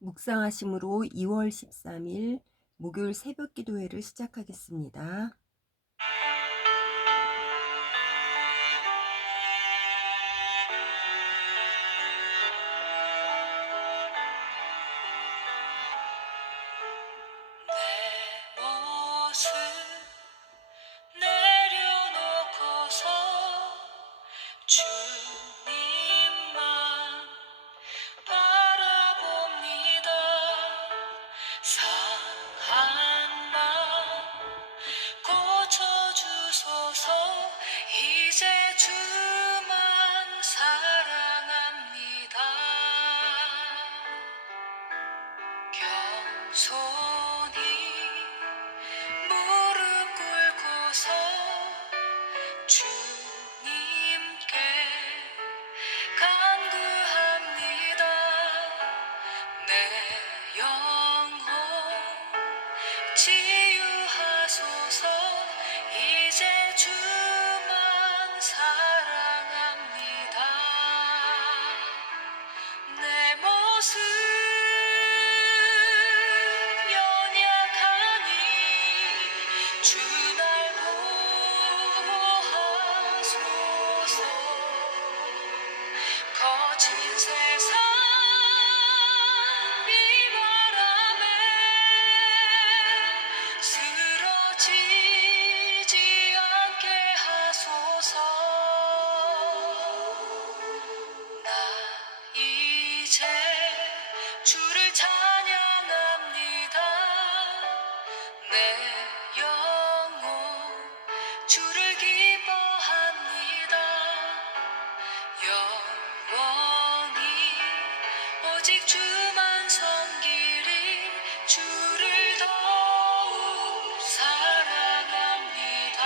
묵상하심으로 2월 13일 목요일 새벽 기도회를 시작하겠습니다. 내 모습 내려놓고서 주님만 바라봅니다. 상한 마음 고쳐주소서. 이제 주만 사랑합니다. 겸손히 무릎 꿇고서 주님께 간구합니다. 내 영혼 치유하소서. 이제 주만 사랑합니다. 내 모습 연약하니 주 날 보호하소서. 거친 세상 비바람에 쓰러지지 않게 하소서. 나 이제 주를 찬양합니다. 내 영혼 주를 기뻐합니다. 영원히 오직 주만 섬기리. 주를 더욱 사랑합니다.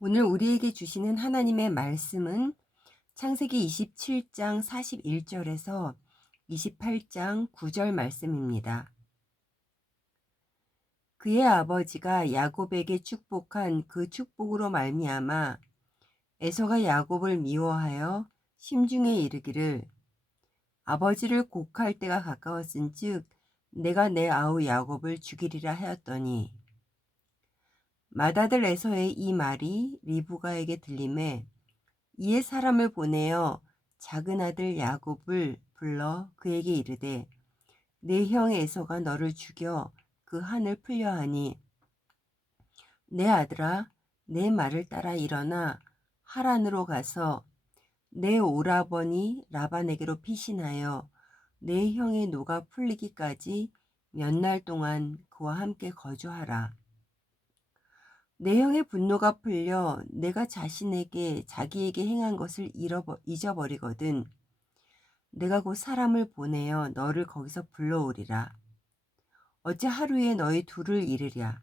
오늘 우리에게 주시는 하나님의 말씀은 창세기 27장 41절에서 28장 9절 말씀입니다. 그의 아버지가 야곱에게 축복한 그 축복으로 말미암아 에서가 야곱을 미워하여 심중에 이르기를 아버지를 곡할 때가 가까웠은즉 내가 내 아우 야곱을 죽이리라 하였더니 맏아들 에서의 이 말이 리브가에게 들림에 이에 사람을 보내어 작은 아들 야곱을 불러 그에게 이르되 내 형 에서가 너를 죽여 그 한을 풀려 하니 내 아들아 내 말을 따라 일어나 하란으로 가서 내 오라버니 라반에게로 피신하여 내 형의 노가 풀리기까지 몇 날 동안 그와 함께 거주하라. 내 형의 분노가 풀려 내가 자기에게 행한 것을 잊어버리거든 내가 곧 사람을 보내어 너를 거기서 불러오리라. 어찌 하루에 너희 둘을 이르랴.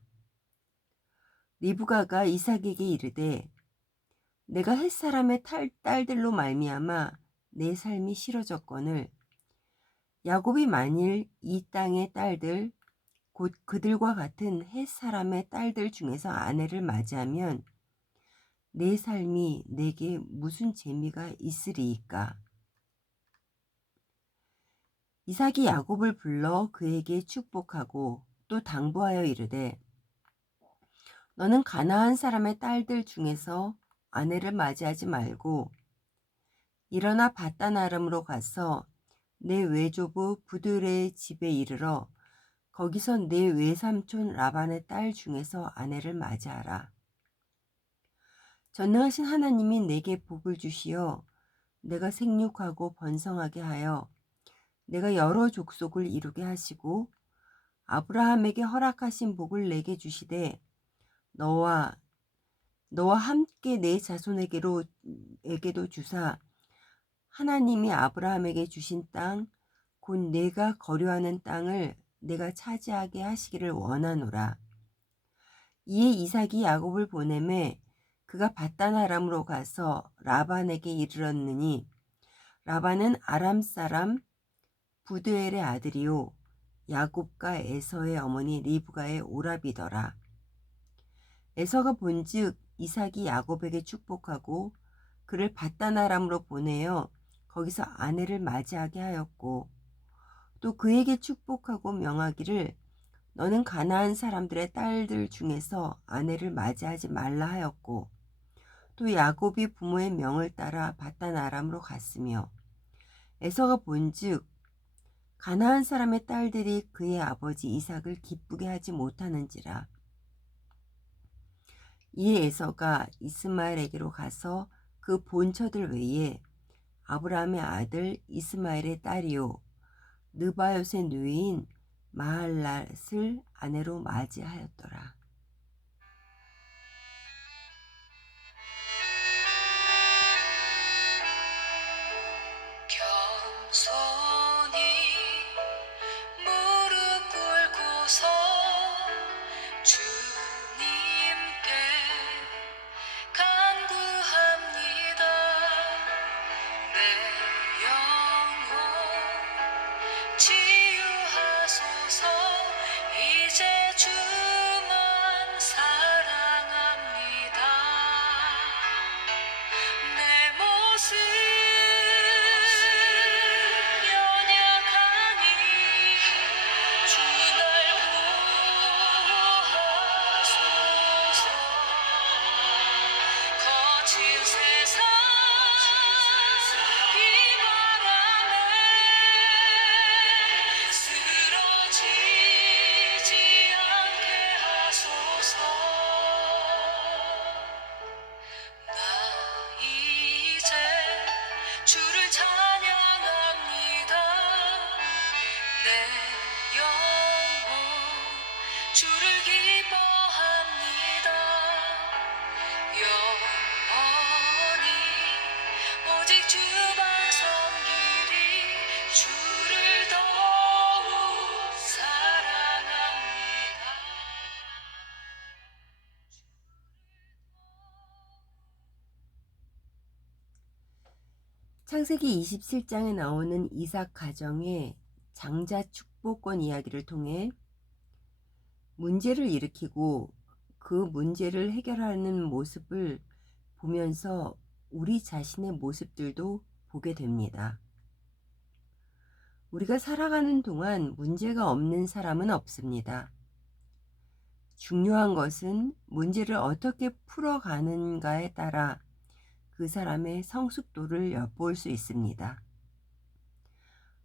리브가가 이삭에게 이르되 내가 햇사람의 딸들로 말미암아 내 삶이 싫어졌거늘 야곱이 만일 이 땅의 딸들 곧 그들과 같은 햇사람의 딸들 중에서 아내를 맞이하면 내 삶이 내게 무슨 재미가 있으리이까. 이삭이 야곱을 불러 그에게 축복하고 또 당부하여 이르되 너는 가나안 사람의 딸들 중에서 아내를 맞이하지 말고 일어나 바단 아람으로 가서 내 외조부 부드레의 집에 이르러 거기서 내 외삼촌 라반의 딸 중에서 아내를 맞이하라. 전능하신 하나님이 내게 복을 주시어 내가 생육하고 번성하게 하여 내가 여러 족속을 이루게 하시고 아브라함에게 허락하신 복을 내게 주시되 너와 함께 내 자손에게도 주사 하나님이 아브라함에게 주신 땅 곧 내가 거류하는 땅을 내가 차지하게 하시기를 원하노라. 이에 이삭이 야곱을 보내매 그가 바단 아람으로 가서 라반에게 이르렀느니 라반은 아람 사람 부드엘의 아들이요 야곱과 에서의 어머니 리브가의 오라비더라. 에서가 본즉 이삭이 야곱에게 축복하고 그를 밧단 아람으로 보내어 거기서 아내를 맞이하게 하였고, 또 그에게 축복하고 명하기를 너는 가나안 사람들의 딸들 중에서 아내를 맞이하지 말라 하였고, 또 야곱이 부모의 명을 따라 밧단 아람으로 갔으며, 에서가 본즉 가나안 사람의 딸들이 그의 아버지 이삭을 기쁘게 하지 못하는지라. 이에 에서가 이스마엘에게로 가서 그 본처들 외에 아브라함의 아들 이스마엘의 딸이요 느바요의 누이인 마할랏을 아내로 맞이하였더라. 겸손히 무릎 꿇고서 주님께 간구합니다. 내 영혼 치유하소서. 이제 주만 사랑합니다. 내 모습 연약하니 주 날 구하소서. 거친 세상 이 바람에 쓰러지지 않게 하소서. 나 이제 주를 찬양합니다. 내 영혼 주를 기뻐합니다. 영원히 오직 주만 섬기리. 주를 더욱 사랑합니다. 창세기 27장에 나오는 이삭 가정의 장자 축복권 이야기를 통해 문제를 일으키고 그 문제를 해결하는 모습을 보면서 우리 자신의 모습들도 보게 됩니다. 우리가 살아가는 동안 문제가 없는 사람은 없습니다. 중요한 것은 문제를 어떻게 풀어가는가에 따라 그 사람의 성숙도를 엿볼 수 있습니다.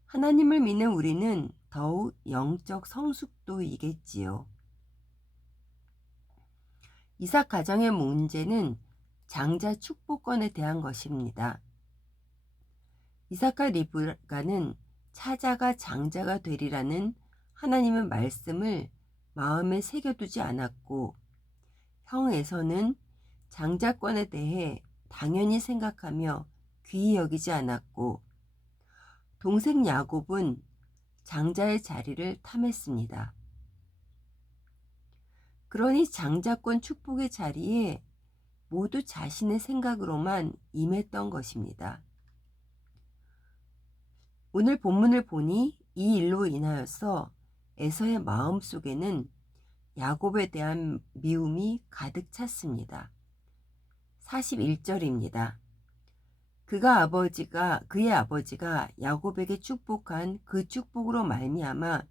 하나님을 믿는 우리는 더욱 영적 성숙도이겠지요. 이삭 가정의 문제는 장자 축복권에 대한 것입니다. 이삭과 리브가는 차자가 장자가 되리라는 하나님의 말씀을 마음에 새겨두지 않았고, 형 에서는 장자권에 대해 당연히 생각하며 귀히 여기지 않았고, 동생 야곱은 장자의 자리를 탐했습니다. 그러니 장자권 축복의 자리에 모두 자신의 생각으로만 임했던 것입니다. 오늘 본문을 보니 이 일로 인하여서 에서의 마음속에는 야곱에 대한 미움이 가득 찼습니다. 41절입니다. 그의 아버지가 야곱에게 축복한 그 축복으로 말미암아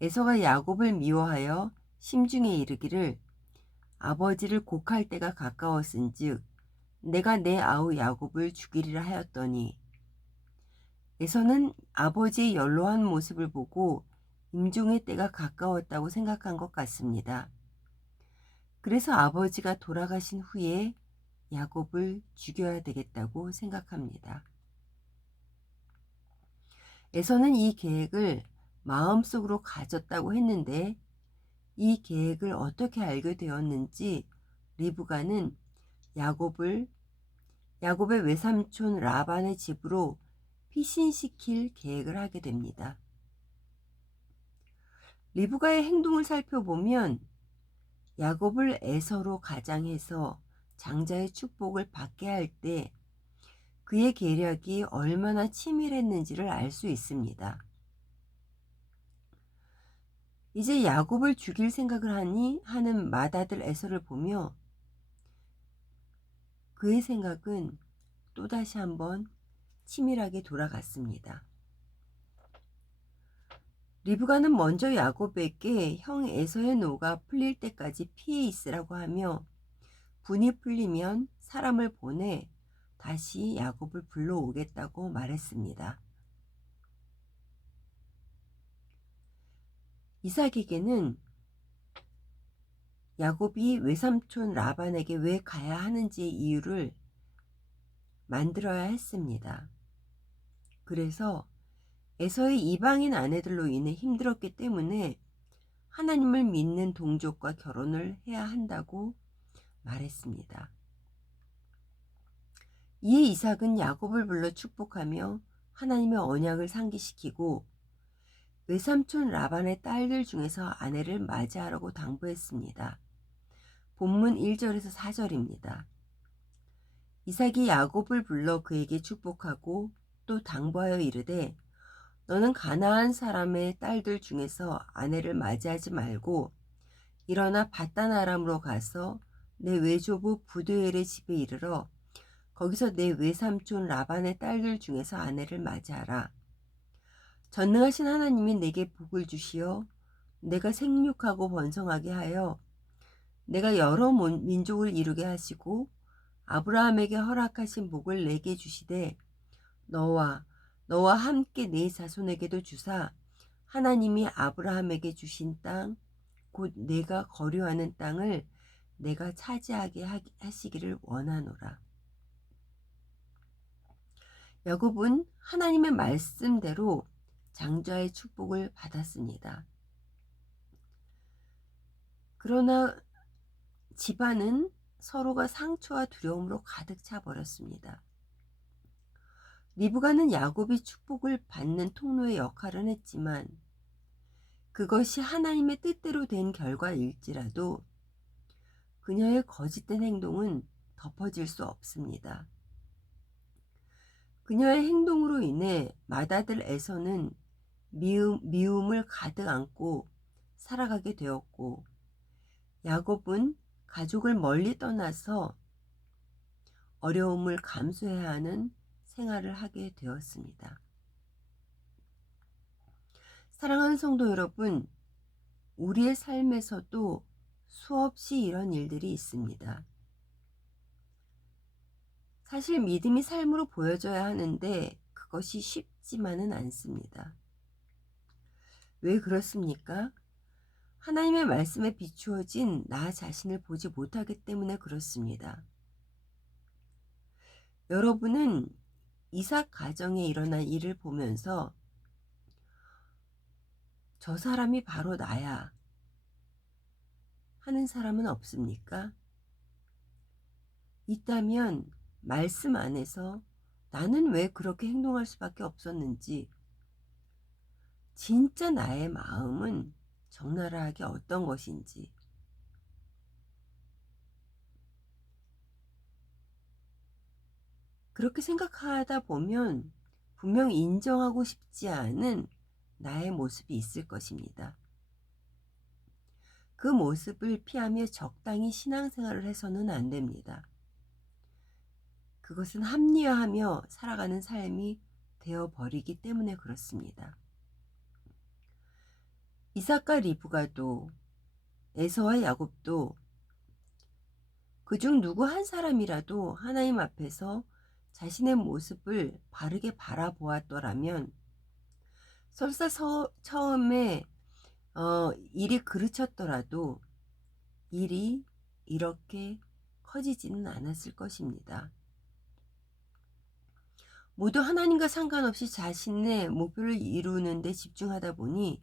에서가 야곱을 미워하여 심중에 이르기를 아버지를 곡할 때가 가까웠은즉 내가 내 아우 야곱을 죽이리라 하였더니, 에서는 아버지의 연로한 모습을 보고 임종의 때가 가까웠다고 생각한 것 같습니다. 그래서 아버지가 돌아가신 후에 야곱을 죽여야 되겠다고 생각합니다. 에서는 이 계획을 마음속으로 가졌다고 했는데 이 계획을 어떻게 알게 되었는지 리브가는 야곱의 외삼촌 라반의 집으로 피신시킬 계획을 하게 됩니다. 리브가의 행동을 살펴보면 야곱을 에서로 가장해서 장자의 축복을 받게 할 때 그의 계략이 얼마나 치밀했는지를 알 수 있습니다. 이제 야곱을 죽일 생각을 하는 맏아들 에서를 보며 그의 생각은 또다시 한번 치밀하게 돌아갔습니다. 리브가는 먼저 야곱에게 형 에서의 노가 풀릴 때까지 피해 있으라고 하며 분이 풀리면 사람을 보내 다시 야곱을 불러오겠다고 말했습니다. 이삭에게는 야곱이 외삼촌 라반에게 왜 가야 하는지의 이유를 만들어야 했습니다. 그래서 에서의 이방인 아내들로 인해 힘들었기 때문에 하나님을 믿는 동족과 결혼을 해야 한다고 말했습니다. 이에 이삭은 야곱을 불러 축복하며 하나님의 언약을 상기시키고 외삼촌 라반의 딸들 중에서 아내를 맞이하라고 당부했습니다. 본문 1절에서 4절입니다. 이삭이 야곱을 불러 그에게 축복하고 또 당부하여 이르되 너는 가나안 사람의 딸들 중에서 아내를 맞이하지 말고 일어나 밧단 아람으로 가서 내 외조부 부두엘의 집에 이르러 거기서 내 외삼촌 라반의 딸들 중에서 아내를 맞이하라. 전능하신 하나님이 내게 복을 주시어 내가 생육하고 번성하게 하여 내가 여러 민족을 이루게 하시고 아브라함에게 허락하신 복을 내게 주시되 너와 함께 네 자손에게도 주사 하나님이 아브라함에게 주신 땅 곧 내가 거류하는 땅을 내가 차지하게 하시기를 원하노라. 야곱은 하나님의 말씀대로 장자의 축복을 받았습니다. 그러나 집안은 서로가 상처와 두려움으로 가득 차 버렸습니다. 리브가는 야곱이 축복을 받는 통로의 역할을 했지만 그것이 하나님의 뜻대로 된 결과일지라도 그녀의 거짓된 행동은 덮어질 수 없습니다. 그녀의 행동으로 인해 맏아들 에서는 미움을 가득 안고 살아가게 되었고 야곱은 가족을 멀리 떠나서 어려움을 감수해야 하는 생활을 하게 되었습니다. 사랑하는 성도 여러분, 우리의 삶에서도 수없이 이런 일들이 있습니다. 사실 믿음이 삶으로 보여져야 하는데 그것이 쉽지만은 않습니다. 왜 그렇습니까? 하나님의 말씀에 비추어진 나 자신을 보지 못하기 때문에 그렇습니다. 여러분은 이삭 가정에 일어난 일을 보면서 저 사람이 바로 나야 하는 사람은 없습니까? 있다면 말씀 안에서 나는 왜 그렇게 행동할 수밖에 없었는지, 진짜 나의 마음은 적나라하게 어떤 것인지, 그렇게 생각하다 보면 분명 인정하고 싶지 않은 나의 모습이 있을 것입니다. 그 모습을 피하며 적당히 신앙생활을 해서는 안 됩니다. 그것은 합리화하며 살아가는 삶이 되어버리기 때문에 그렇습니다. 이삭과 리브가도 에서와 야곱도 그중 누구 한 사람이라도 하나님 앞에서 자신의 모습을 바르게 바라보았더라면 설사 처음에 일이 그르쳤더라도 일이 이렇게 커지지는 않았을 것입니다. 모두 하나님과 상관없이 자신의 목표를 이루는 데 집중하다 보니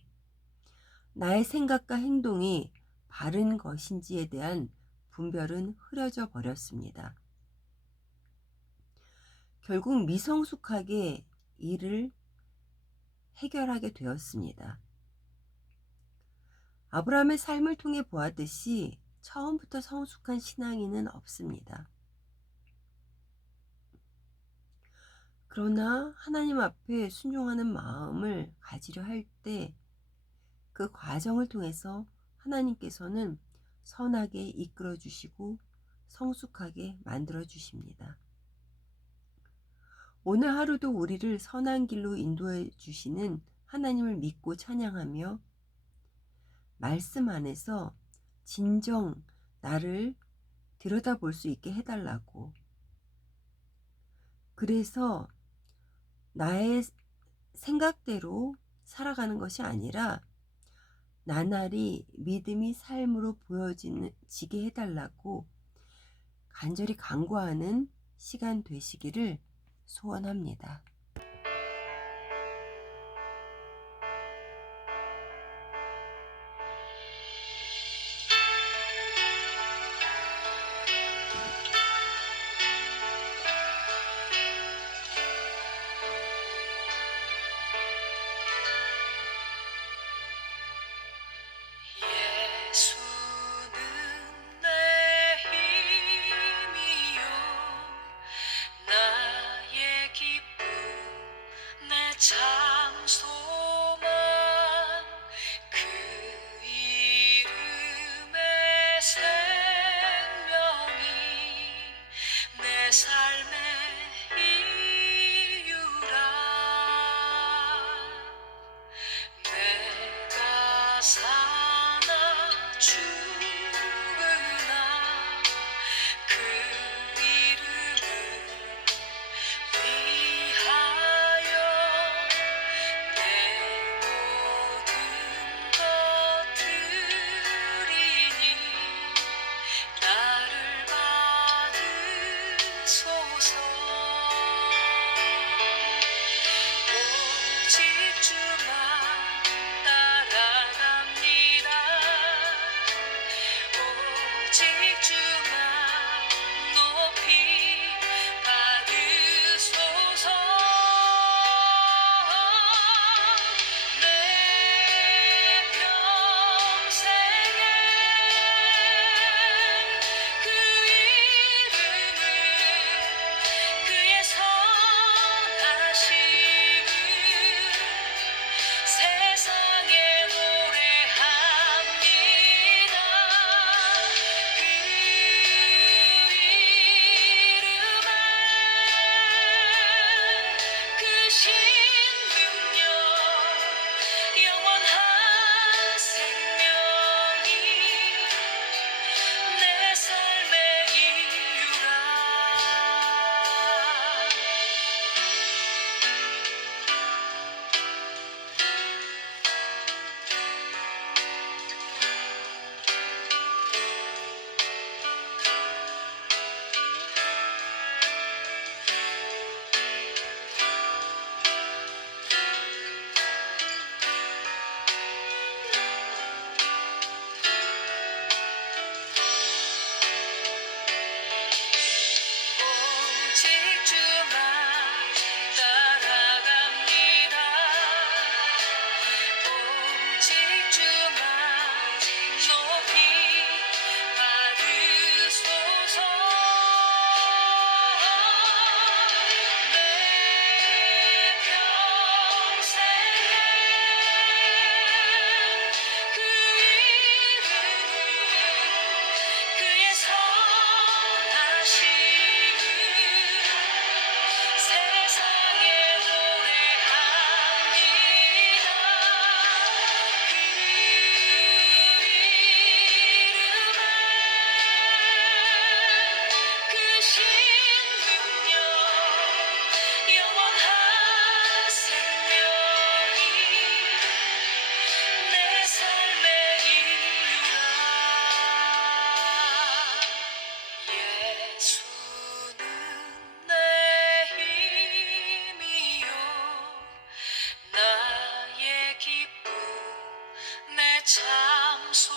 나의 생각과 행동이 바른 것인지에 대한 분별은 흐려져 버렸습니다. 결국 미성숙하게 일을 해결하게 되었습니다. 아브라함의 삶을 통해 보았듯이 처음부터 성숙한 신앙인은 없습니다. 그러나 하나님 앞에 순종하는 마음을 가지려 할 때 그 과정을 통해서 하나님께서는 선하게 이끌어 주시고 성숙하게 만들어 주십니다. 오늘 하루도 우리를 선한 길로 인도해 주시는 하나님을 믿고 찬양하며 말씀 안에서 진정 나를 들여다볼 수 있게 해달라고, 그래서 나의 생각대로 살아가는 것이 아니라 나날이 믿음이 삶으로 보여지게 해달라고 간절히 간구하는 시간 되시기를 소원합니다. 예수는 내 힘이요 나의 기쁨 내 참소만 그 이름의 생명이 내 삶의 이유라 내가 사나 죽으나 그 이름을 위하여 내 모든 것 드리니 나를 받으소서 오직 주만 따라갑니다 오직 주만 높이 받으소서 내 평생에 그 이름을 그의 선하심을 세상에 노래합니다 그 이름에 그 신능력 영원한 생명이 내 삶의 이유라 오직 주만 따라갑니다 오직 주만 높이 받으소서 내 평생에 그 이름을 그의 선하심을 세상에 노래합니다 그 이름에 그 신능력 영원한 생명이 내 삶의 이유라 예수는 내 힘이요 나의 기쁨 내 참소